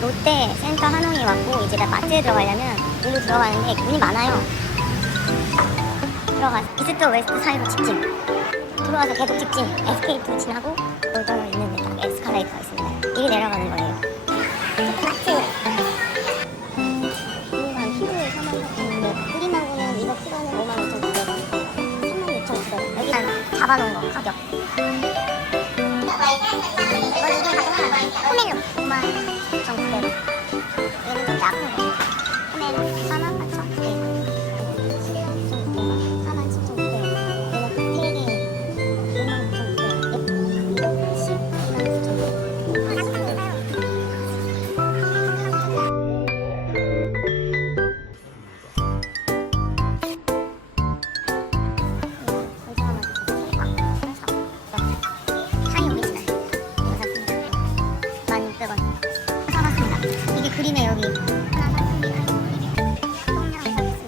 롯데 센터 한옥이 왔고 이제 나 마트에 들어가려면 일로 들어가는데 문이 많아요. 들어가 이스트 웨스트 사이로 직진. 들어와서 계속 직진. 에스케이프 지나고 놀던 있는데 딱 에스컬레이터가 있습니다. 이리 내려가는 거예요. 마트. 이거 한 키로에 4만 4천인데 그림하고는 이거 키로는 5만 5천 9백원. 3만 6천 9백원. 여기 한 잡아놓은 거 가격. 그림에 여기